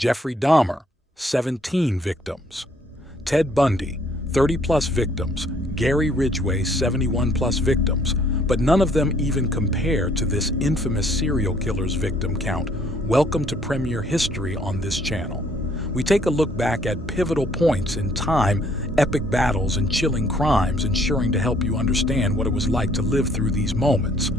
Jeffrey Dahmer, 17 victims. Ted Bundy, 30-plus victims. Gary Ridgway, 71-plus victims. But none of them even compare to this infamous serial killer's victim count. Welcome to Premiere History on this channel. We take a look back at pivotal points in time, epic battles, and chilling crimes, ensuring to help you understand what it was like to live through these moments.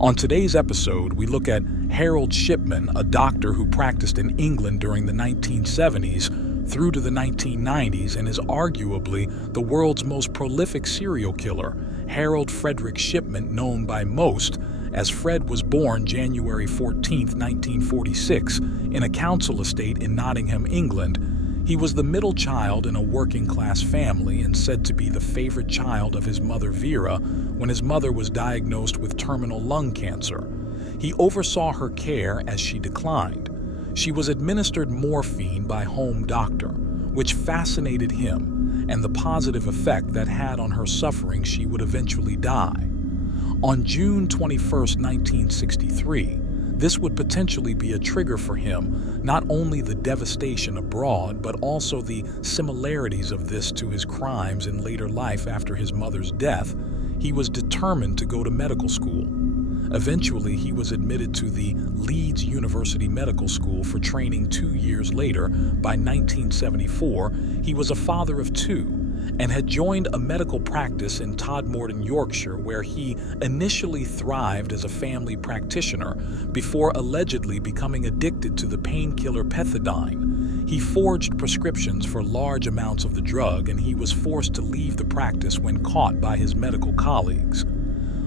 On today's episode, we look at Harold Shipman, a doctor who practiced in England during the 1970s through to the 1990s and is arguably the world's most prolific serial killer. Harold Frederick Shipman, known by most as Fred, was born January 14, 1946, in a council estate in Nottingham, England. He was the middle child in a working-class family and said to be the favorite child of his mother Vera when his mother was diagnosed with terminal lung cancer. He oversaw her care as she declined. She was administered morphine by home doctor, which fascinated him, and the positive effect that had on her suffering. She would eventually die. On June 21, 1963, this would potentially be a trigger for him, not only the devastation abroad, but also the similarities of this to his crimes in later life after his mother's death. He was determined to go to medical school. Eventually, he was admitted to the Leeds University Medical School for training 2 years later. By 1974, he was a father of two and had joined a medical practice in Todmorden, Yorkshire, where he initially thrived as a family practitioner before allegedly becoming addicted to the painkiller pethidine. He forged prescriptions for large amounts of the drug, and he was forced to leave the practice when caught by his medical colleagues.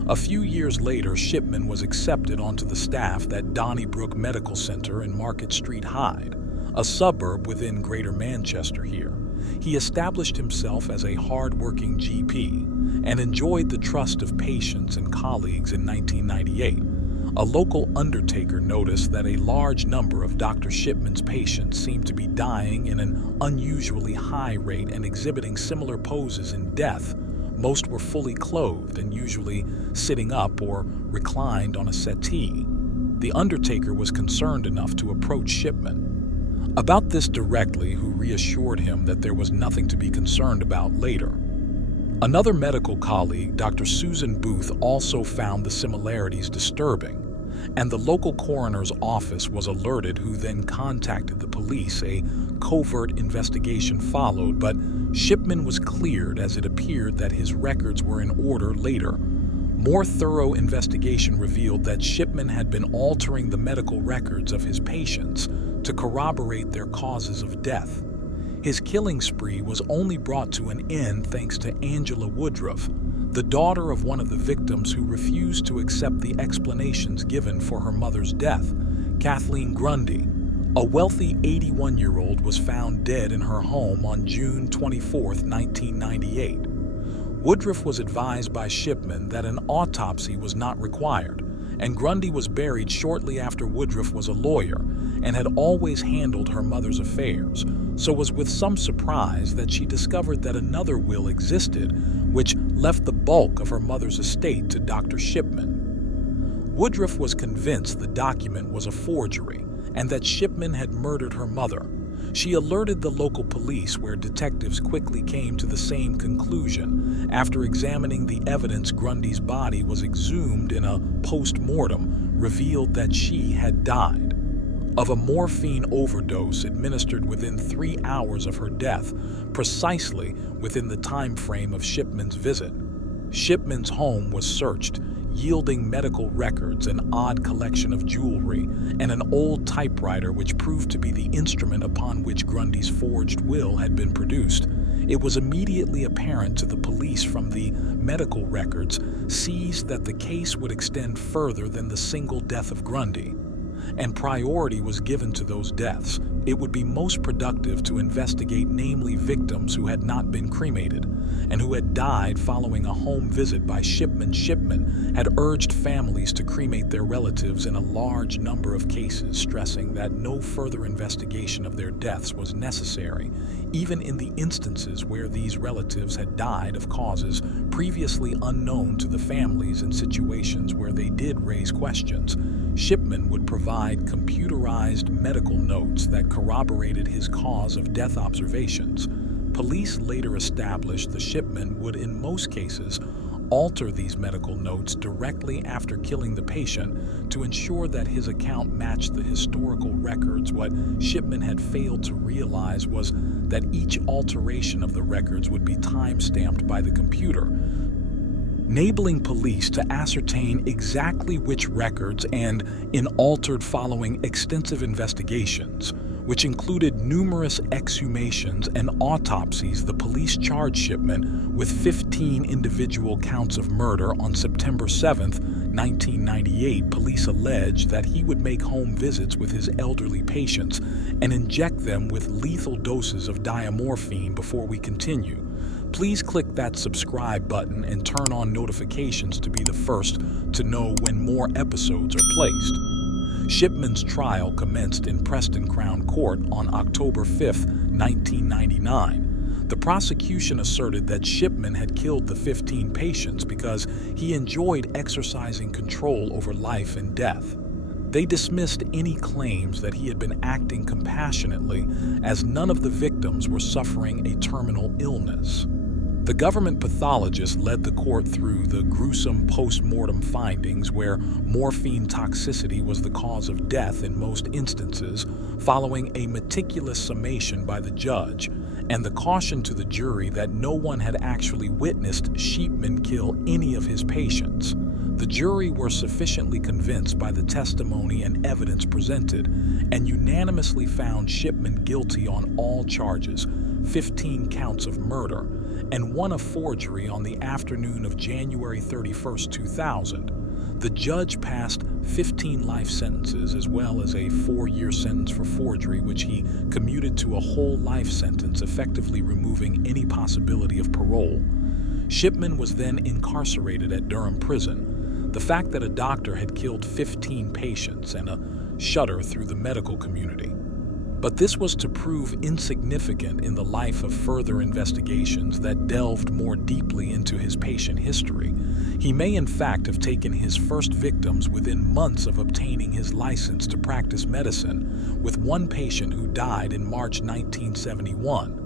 A few years later, Shipman was accepted onto the staff at Donnybrook Medical Center in Market Street, Hyde, a suburb within Greater Manchester here. He established himself as a hard-working GP and enjoyed the trust of patients and colleagues. In 1998, a local undertaker noticed that a large number of Dr. Shipman's patients seemed to be dying in an unusually high rate and exhibiting similar poses in death. Most were fully clothed and usually sitting up or reclined on a settee. The undertaker was concerned enough to approach Shipman about this directly, who reassured him that there was nothing to be concerned about later. Another medical colleague, Dr. Susan Booth, also found the similarities disturbing, and the local coroner's office was alerted, who then contacted the police. A covert investigation followed, but Shipman was cleared as it appeared that his records were in order later. More thorough investigation revealed that Shipman had been altering the medical records of his patients to corroborate their causes of death. His killing spree was only brought to an end thanks to Angela Woodruff, the daughter of one of the victims who refused to accept the explanations given for her mother's death. Kathleen Grundy, a wealthy 81-year-old, was found dead in her home on June 24, 1998. Woodruff was advised by Shipman that an autopsy was not required, and Grundy was buried shortly after. Woodruff was a lawyer and had always handled her mother's affairs, so was with some surprise that she discovered that another will existed, which left the bulk of her mother's estate to Dr. Shipman. Woodruff was convinced the document was a forgery and that Shipman had murdered her mother. She alerted the local police, where detectives quickly came to the same conclusion. After examining the evidence, Grundy's body was exhumed in a post-mortem, revealed that she had died of a morphine overdose administered within 3 hours of her death, precisely within the time frame of Shipman's visit. Shipman's home was searched, yielding medical records, an odd collection of jewelry, and an old typewriter which proved to be the instrument upon which Grundy's forged will had been produced. It was immediately apparent to the police from the medical records seized that the case would extend further than the single death of Grundy, and priority was given to those deaths. It would be most productive to investigate, namely victims who had not been cremated and who had died following a home visit by Shipman. Shipman had urged families to cremate their relatives in a large number of cases, stressing that no further investigation of their deaths was necessary, even in the instances where these relatives had died of causes previously unknown to the families. In situations where they did raise questions, Shipman would provide computerized medical notes that corroborated his cause of death observations. Police later established the Shipman would, in most cases, alter these medical notes directly after killing the patient to ensure that his account matched the historical records. What Shipman had failed to realize was that each alteration of the records would be time-stamped by the computer, enabling police to ascertain exactly which records and in altered following extensive investigations, which included numerous exhumations and autopsies. The police charged Shipman with 15 individual counts of murder. On September 7, 1998, police alleged that he would make home visits with his elderly patients and inject them with lethal doses of diamorphine. Before we continue, please click that subscribe button and turn on notifications to be the first to know when more episodes are placed. Shipman's trial commenced in Preston Crown Court on October 5, 1999. The prosecution asserted that Shipman had killed the 15 patients because he enjoyed exercising control over life and death. They dismissed any claims that he had been acting compassionately, as none of the victims were suffering a terminal illness. The government pathologist led the court through the gruesome post-mortem findings, where morphine toxicity was the cause of death in most instances, following a meticulous summation by the judge, and the caution to the jury that no one had actually witnessed Shipman kill any of his patients. The jury were sufficiently convinced by the testimony and evidence presented, and unanimously found Shipman guilty on all charges, 15 counts of murder, and one of forgery. On the afternoon of January 31, 2000, the judge passed 15 life sentences as well as a 4-year sentence for forgery, which he commuted to a whole life sentence, effectively removing any possibility of parole. Shipman was then incarcerated at Durham Prison. The fact that a doctor had killed 15 patients and a shudder through the medical community. But this was to prove insignificant in the life of further investigations that delved more deeply into his patient history. He may in fact have taken his first victims within months of obtaining his license to practice medicine, with one patient who died in March 1971.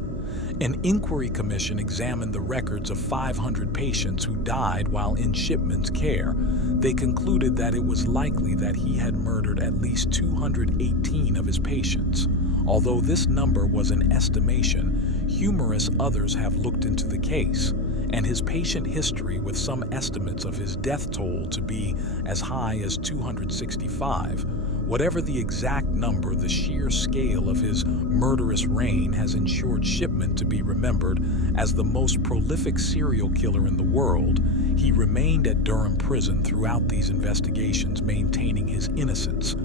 An inquiry commission examined the records of 500 patients who died while in Shipman's care. They concluded that it was likely that he had murdered at least 218 of his patients. Although this number was an estimation, humorous others have looked into the case, and his patient history, with some estimates of his death toll to be as high as 265. Whatever the exact number, the sheer scale of his murderous reign has ensured Shipman to be remembered as the most prolific serial killer in the world. He remained at Durham Prison throughout these investigations, maintaining his innocence.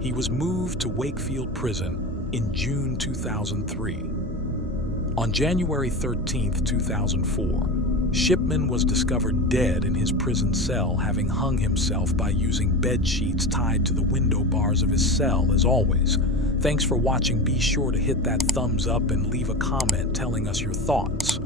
He was moved to Wakefield Prison in June 2003. On January 13, 2004, Shipman was discovered dead in his prison cell, having hung himself by using bed sheets tied to the window bars of his cell. As always, thanks for watching. Be sure to hit that thumbs up and leave a comment telling us your thoughts.